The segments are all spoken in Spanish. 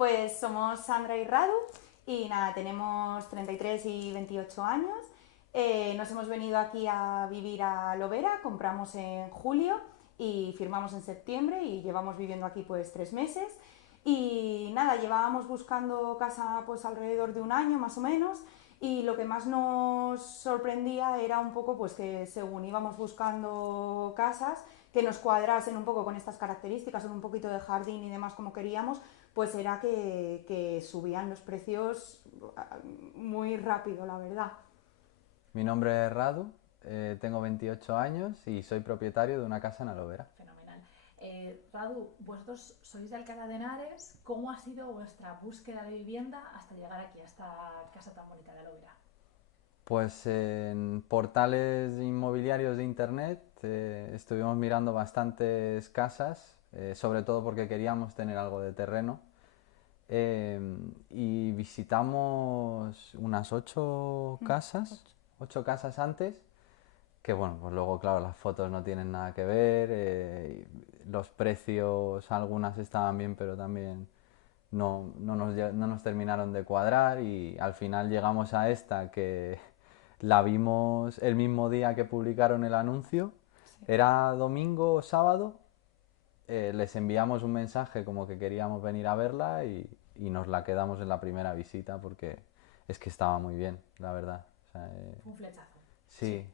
Pues somos Sandra y Radu y nada, tenemos 33 y 28 años. Nos hemos venido aquí a vivir a Lovera, compramos en julio y firmamos en septiembre y llevamos viviendo aquí pues 3 meses. Y nada, llevábamos buscando casa pues alrededor de un año más o menos y lo que más nos sorprendía era un poco pues que según íbamos buscando casas que nos cuadrasen un poco con estas características, con un poquito de jardín y demás como queríamos, pues era que subían los precios muy rápido, la verdad. Mi nombre es Radu, tengo 28 años y soy propietario de una casa en Alovera. Fenomenal. Radu, vosotros sois de Alcalá de Henares. ¿Cómo ha sido vuestra búsqueda de vivienda hasta llegar aquí, a esta casa tan bonita de Alovera? Pues en portales inmobiliarios de internet estuvimos mirando bastantes casas, sobre todo porque queríamos tener algo de terreno. Y visitamos unas 8 casas, 8 casas antes, que bueno, pues luego claro, las fotos no tienen nada que ver, los precios, algunas estaban bien, pero también no nos terminaron de cuadrar y al final llegamos a esta que la vimos el mismo día que publicaron el anuncio, Sí. era domingo o sábado, les enviamos un mensaje como que queríamos venir a verla y nos la quedamos en la primera visita porque es que estaba muy bien, la verdad. O sea, Fue un flechazo. sí,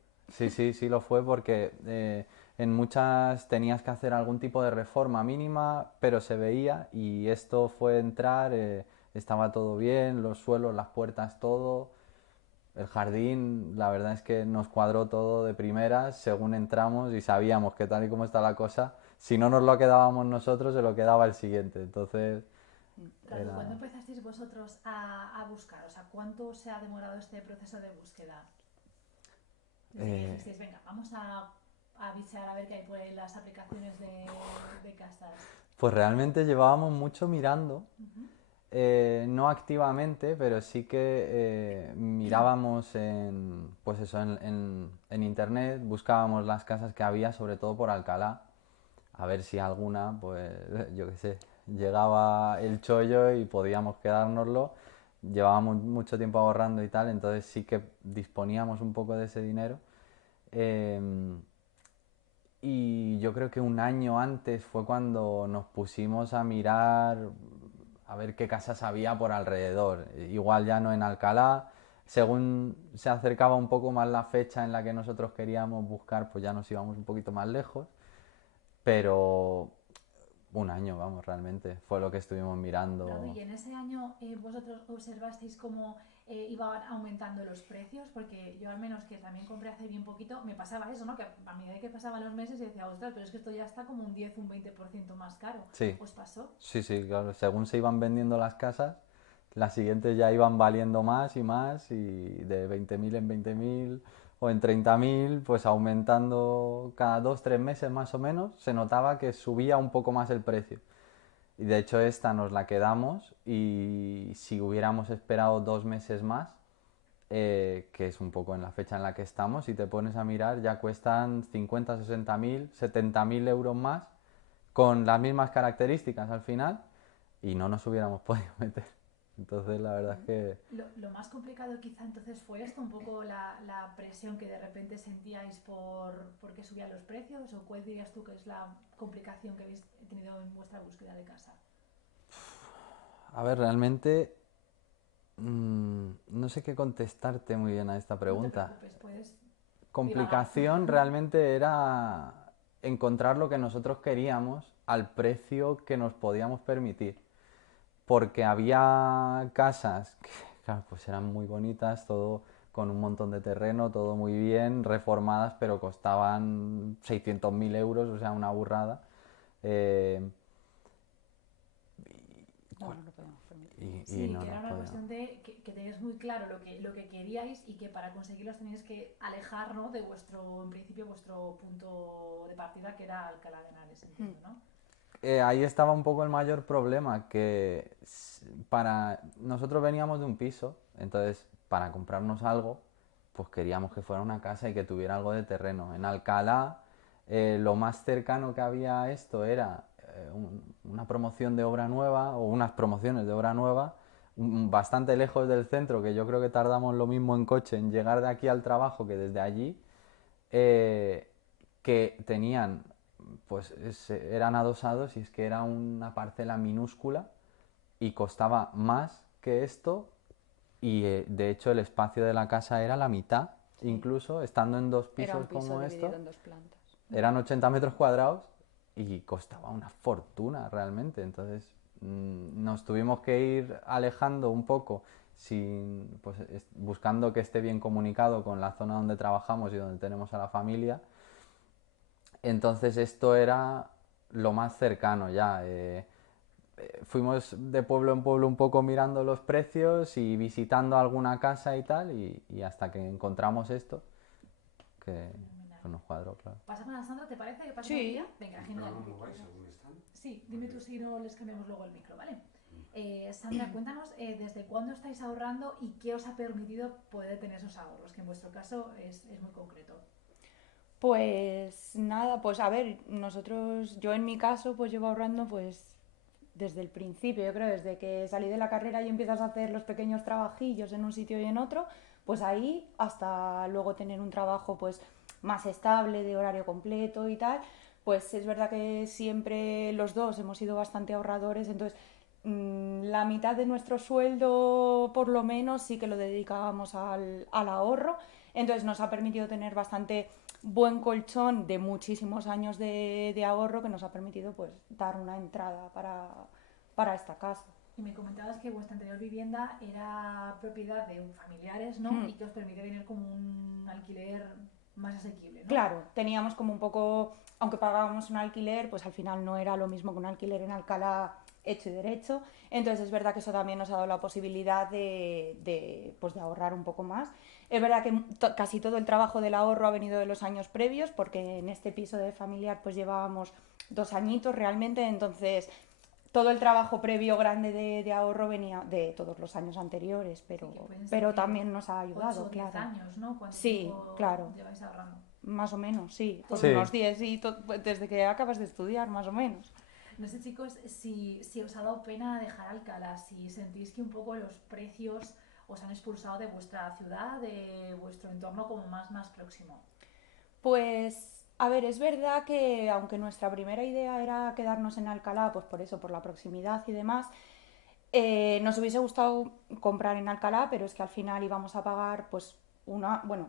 sí lo fue porque en muchas tenías que hacer algún tipo de reforma mínima, pero se veía y esto fue entrar, estaba todo bien, los suelos, las puertas, todo. El jardín, la verdad es que nos cuadró todo de primeras según entramos y sabíamos que tal y como está la cosa, si no nos lo quedábamos nosotros, se lo quedaba el siguiente. Entonces, Radu, ¿cuándo era... empezasteis vosotros a buscar? O sea, ¿cuánto se ha demorado este proceso de búsqueda? Desde que eh, dijisteis, venga, vamos a bichear a ver qué hay por ahí en las aplicaciones de casas. pues realmente llevábamos mucho mirando. Ujú. No activamente, pero sí que mirábamos pues eso, en internet, buscábamos las casas que había, sobre todo por Alcalá, a ver si alguna, pues yo qué sé, llegaba el chollo y podíamos quedárnoslo. Llevábamos mucho tiempo ahorrando y tal, entonces sí que disponíamos un poco de ese dinero. Eh, y yo creo que un año antes fue cuando nos pusimos a mirar a ver qué casas había por alrededor. Igual ya no en Alcalá. Según se acercaba un poco más la fecha en la que nosotros queríamos buscar, pues ya nos íbamos un poquito más lejos. Pero un año, vamos, realmente. Fue lo que estuvimos Radu, y mirando. en ese año vosotros observasteis cómo iban aumentando los precios, porque yo al menos que también compré hace bien poquito, me pasaba eso, ¿no? Que a medida que pasaban los meses yo decía, ostras, pero es que esto ya está como un 10, un 20% más caro. Sí, ¿Os pasó? sí, claro. Según se iban vendiendo las casas, las siguientes ya iban valiendo más y de 20.000 en 20.000 o en 30.000, pues aumentando cada 2, 3 meses más o menos, se notaba que subía un poco más el precio. Y de hecho esta nos la quedamos y si hubiéramos esperado 2 meses más, que es un poco en la fecha en la que estamos, si te pones a mirar ya cuestan 50, 60.000, 70.000 euros más con las mismas características al final y no nos hubiéramos podido meter. Entonces la verdad es que Lo más complicado quizá entonces fue esto, un poco la presión que de repente sentíais porque subían los precios, o cuál dirías tú que es la complicación que habéis tenido en vuestra búsqueda de casa. a ver, realmente no sé qué contestarte muy bien a esta No te pregunta. preocupes, puedes divagar. Complicación realmente era encontrar lo que nosotros queríamos al precio que nos podíamos permitir. Porque había casas que, claro, pues eran muy bonitas, todo con un montón de terreno, todo muy bien, reformadas, pero costaban 600.000 euros, o sea, una burrada. Eh, No nos lo podemos permitir. y Sí, no que nos era una podíamos. cuestión de que teníais muy claro lo que queríais y que para conseguirlos teníais que alejar, ¿no? De vuestro, en principio, vuestro punto de partida, que era Alcalá de Henares, entiendo, ¿no? Ahí estaba un poco el mayor problema, que para nosotros veníamos de un piso, entonces para comprarnos algo, pues queríamos que fuera una casa y que tuviera algo de terreno. En Alcalá, lo más cercano que había a esto era una promoción de obra nueva o unas promociones de obra nueva bastante lejos del centro, que yo creo que tardamos lo mismo en coche en llegar de aquí al trabajo que desde allí, eh, que tenían, pues eran adosados y es que era una parcela minúscula y costaba más que esto y de hecho el espacio de la casa era la mitad, incluso estando en dos Era un pisos piso como dividido esto, en dos plantas. eran 80 metros cuadrados y costaba una fortuna realmente. Entonces nos tuvimos que ir alejando un poco, pues, buscando que esté bien comunicado con la zona donde trabajamos y donde tenemos a la familia. Entonces esto era lo más cercano ya. Fuimos de pueblo en pueblo un poco mirando los precios y visitando alguna casa y tal, y hasta que encontramos esto, que Fenomenal. pues nos cuadró, claro. ¿Pasamos a Sandra, te parece que pasemos Sí. ya? Venga, genial. ¿Cómo vais? ¿Según están? Sí, dime tú si no les cambiamos luego el micro, ¿vale? Sandra, cuéntanos desde cuándo estáis ahorrando y qué os ha permitido poder tener esos ahorros, que en vuestro caso es muy concreto. Pues nada, pues a ver, yo en mi caso pues llevo ahorrando pues desde el principio, yo creo, desde que salí de la carrera y empiezas a hacer los pequeños trabajillos en un sitio y en otro, pues ahí hasta luego tener un trabajo pues más estable, de horario completo y tal, pues es verdad que siempre los dos hemos sido bastante ahorradores, entonces la mitad de nuestro sueldo por lo menos sí que lo dedicábamos al ahorro, entonces nos ha permitido tener bastante buen colchón de muchísimos años de ahorro que nos ha permitido pues dar una entrada para esta casa. Y me comentabas que vuestra anterior vivienda era propiedad de familiares, ¿no? Y que os permite tener como un alquiler más asequible, ¿no? Claro, teníamos como un poco, aunque pagábamos un alquiler, pues al final no era lo mismo que un alquiler en Alcalá hecho y derecho. Entonces es verdad que eso también nos ha dado la posibilidad pues de ahorrar un poco más. Es verdad que casi todo el trabajo del ahorro ha venido de los años previos, porque en este piso de familiar pues llevábamos 2 añitos realmente, entonces todo el trabajo previo grande de ahorro venía de todos los años anteriores, pero también nos ha ayudado, 8 o 10 claro. años, ¿no? ¿Cuánto Sí, tiempo claro. lleváis ahorrando? Más o menos, sí. Pues Sí. unos 10 y desde que acabas de estudiar, más o menos. No sé, chicos, si os ha dado pena dejar Alcalá, si sentís que un poco los precios os han expulsado de vuestra ciudad, de vuestro entorno como más próximo. Pues, a ver, es verdad que aunque nuestra primera idea era quedarnos en Alcalá, pues por eso, por la proximidad y demás, nos hubiese gustado comprar en Alcalá, pero es que al final íbamos a pagar, pues, bueno,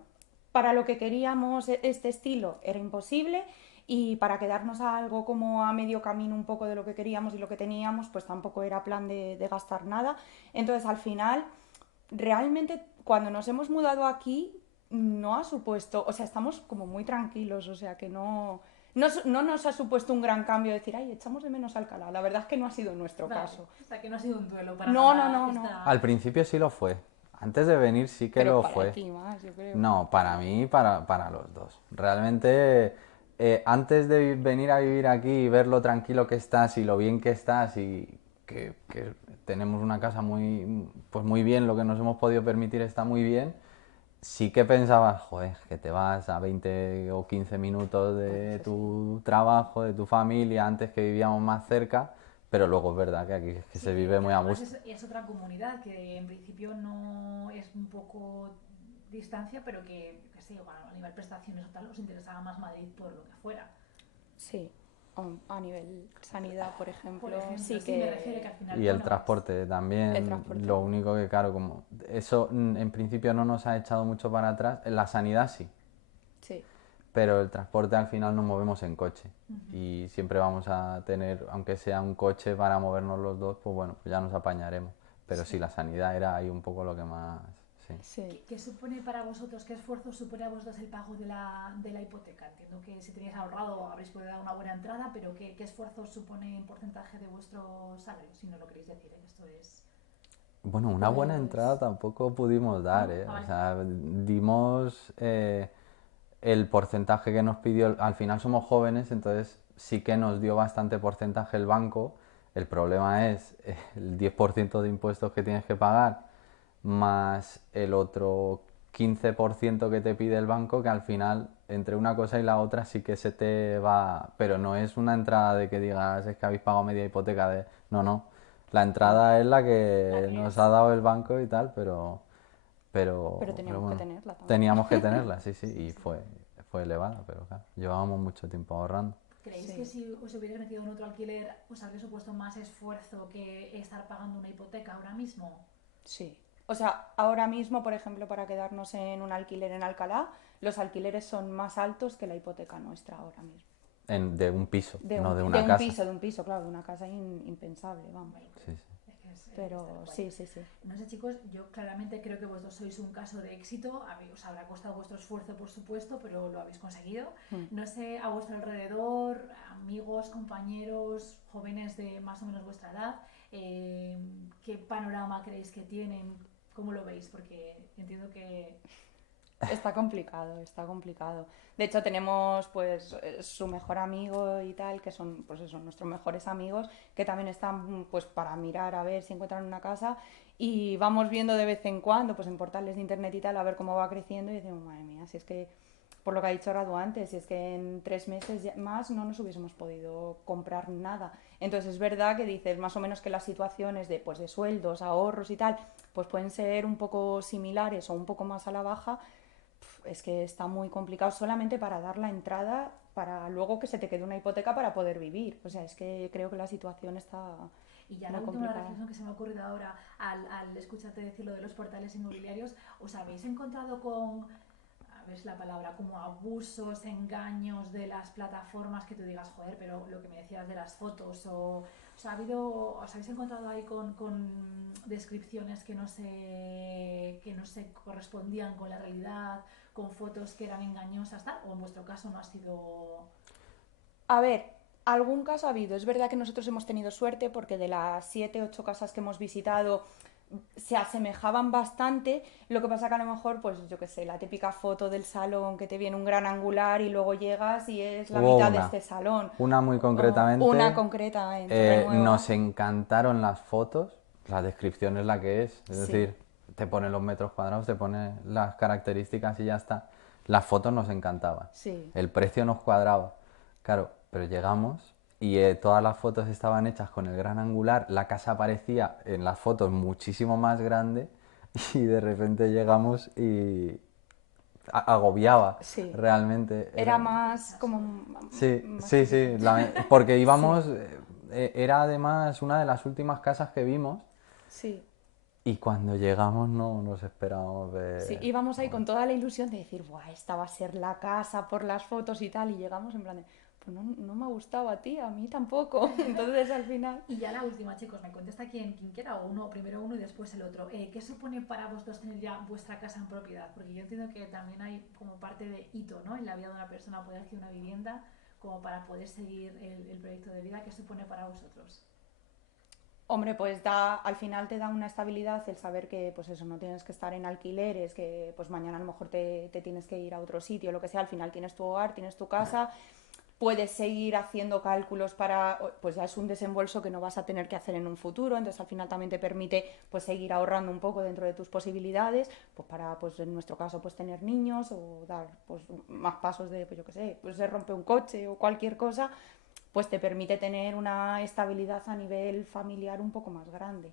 para lo que queríamos este estilo era imposible y para quedarnos a algo como a medio camino un poco de lo que queríamos y lo que teníamos, pues tampoco era plan de gastar nada. Entonces, al final, realmente, cuando nos hemos mudado aquí, no ha supuesto, o sea, estamos como muy tranquilos, o sea, que no nos ha supuesto un gran cambio decir, ay, echamos de menos Alcalá. La verdad es que no ha sido nuestro Vale, caso. o sea, que no ha sido un duelo para No, nada no, no, esta- Al principio sí lo fue. Antes de venir sí que Pero lo para fue. ti más, yo creo. No, para mí y para los dos. Realmente, antes de venir a vivir aquí y ver lo tranquilo que estás y lo bien que estás y que tenemos una casa pues muy bien, lo que nos hemos podido permitir está muy bien, sí que pensabas, joder, que te vas a 20 o 15 minutos de Eso tu trabajo, de tu familia, antes que vivíamos más cerca, pero luego es verdad que aquí es que Sí, se vive muy a además gusto. es otra comunidad que en principio no es un poco distancia, pero que sé, bueno, a nivel prestaciones o tal, os interesaba más Madrid por lo que fuera. Sí, a nivel sanidad, por ejemplo, Por ejemplo, sí sí, que... me refiero que al final. Y el bueno, transporte también, El transporte. lo único que, claro, como eso en principio no nos ha echado mucho para atrás, en la sanidad sí, Sí, pero el transporte al final nos movemos en coche y siempre vamos a tener, aunque sea un coche para movernos los dos, pues bueno, pues ya nos apañaremos. Pero sí, la sanidad era ahí un poco lo que más, sí. sí. ¿Qué supone para vosotros, qué esfuerzo supone a vosotros el pago de la hipoteca? Entiendo que si tenéis ahorrado habréis podido dar una buena entrada, pero ¿qué esfuerzo supone en porcentaje de vuestro salario? Si no lo queréis decir, esto es... Bueno, una buena Pues- entrada tampoco pudimos dar, No, ¿eh? vale. O sea, dimos el porcentaje que nos pidió, al final somos jóvenes, entonces sí que nos dio bastante porcentaje el banco. El problema es el 10% de impuestos que tienes que pagar más el otro 15% que te pide el banco, que al final entre una cosa y la otra sí que se te va, pero no es una entrada de que digas es que habéis pagado media hipoteca de... No, no. La entrada es la La que que nos es. ha dado el banco y tal, Pero pero teníamos que bueno, tenerla también. teníamos que tenerla, sí, sí, Sí, y sí. fue elevada, pero claro, llevábamos mucho tiempo ahorrando. ¿Creéis que Sí. si os hubierais metido en otro alquiler os habría supuesto más esfuerzo que estar pagando una hipoteca ahora mismo? Sí. O sea, ahora mismo, por ejemplo, para quedarnos en un alquiler en Alcalá, los alquileres son más altos que la hipoteca nuestra ahora mismo. De un piso, De no un, de de una un casa. piso, de un piso, claro, de una casa impensable, vamos. Bueno, Sí, sí. es que es tal Pero cual. sí, sí, sí. No sé, chicos, yo claramente creo que vosotros sois un caso de éxito. Os habrá costado vuestro esfuerzo, por supuesto, pero lo habéis conseguido. Mm. No sé, a vuestro alrededor, amigos, compañeros, jóvenes de más o menos vuestra edad, ¿qué panorama creéis que tienen? ¿Cómo lo veis? Porque entiendo que... Está complicado, está complicado. De hecho, tenemos pues su mejor amigo y tal, que son pues eso, nuestros mejores amigos, que también están pues para mirar a ver si encuentran una casa y vamos viendo de vez en cuando pues en portales de internet y tal a ver cómo va creciendo y decimos, madre mía, si es que por lo que ha dicho Radu antes, si es que en 3 meses más no nos hubiésemos podido comprar nada. Entonces es verdad que dices más o menos que las situaciones de pues de sueldos, ahorros y tal, pues pueden ser un poco similares o un poco más a la baja. Es que está muy complicado solamente para dar la entrada para luego que se te quede una hipoteca para poder vivir. O sea, es que creo que la situación está Y ya la muy última complicada. reflexión que se me ha ocurrido ahora al escucharte decir lo de los portales inmobiliarios, ¿os habéis encontrado con, a ver si la palabra, como abusos, engaños de las plataformas que tú digas, joder, pero lo que me decías de las fotos o sea, os habéis encontrado ahí con descripciones que no se correspondían con la realidad, con fotos que eran engañosas, tal? ¿O en vuestro caso no ha sido...? A ver, algún caso ha habido. Es verdad que nosotros hemos tenido suerte porque de las 7, 8 casas que hemos visitado se asemejaban bastante. Lo que pasa que a lo mejor, pues yo qué sé, la típica foto del salón que te viene un gran angular y luego llegas y es la Hubo mitad de este salón. una muy O una concretamente, concreta en Torrenueva. nos encantaron las fotos, la descripción es la que es Sí, decir, te pone los metros cuadrados, te pone las características y ya está. Las fotos nos encantaban, sí. el precio nos cuadraba, claro, pero llegamos y todas las fotos estaban hechas con el gran angular, la casa parecía en las fotos muchísimo más grande y de repente llegamos y agobiaba Sí, realmente. era Qué más pinchazo, ¿eh? como Sí, más sí, chiquito. sí, porque Sí, íbamos, era además una de las últimas casas que vimos sí, y cuando llegamos no nos esperábamos sí. ver... Íbamos ahí bueno, con toda la ilusión de decir, Buah, esta va a ser la casa por las fotos y tal, y llegamos en plan de, pues no, no me ha gustado a ti, a mí tampoco. Entonces al final, Y ya la última, chicos, me contesta quien quiera, o uno, primero uno y después el otro. ¿Qué supone para vosotros tener ya vuestra casa en propiedad? Porque yo entiendo que también hay como parte de hito, ¿no? En la vida de una persona poder adquirir una vivienda como para poder seguir el proyecto de vida. ¿Qué supone para vosotros? hombre, pues da, al final te da una estabilidad el saber que, pues eso, no tienes que estar en alquileres, que pues mañana a lo mejor te tienes que ir a otro sitio, lo que sea, al final tienes tu hogar, tienes tu casa, puedes seguir haciendo cálculos para, pues ya es un desembolso que no vas a tener que hacer en un futuro, entonces al final también te permite pues seguir ahorrando un poco dentro de tus posibilidades, pues para, pues en nuestro caso, pues tener niños o dar pues más pasos de, pues yo qué sé, pues se rompe un coche o cualquier cosa, pues te permite tener una estabilidad a nivel familiar un poco más grande.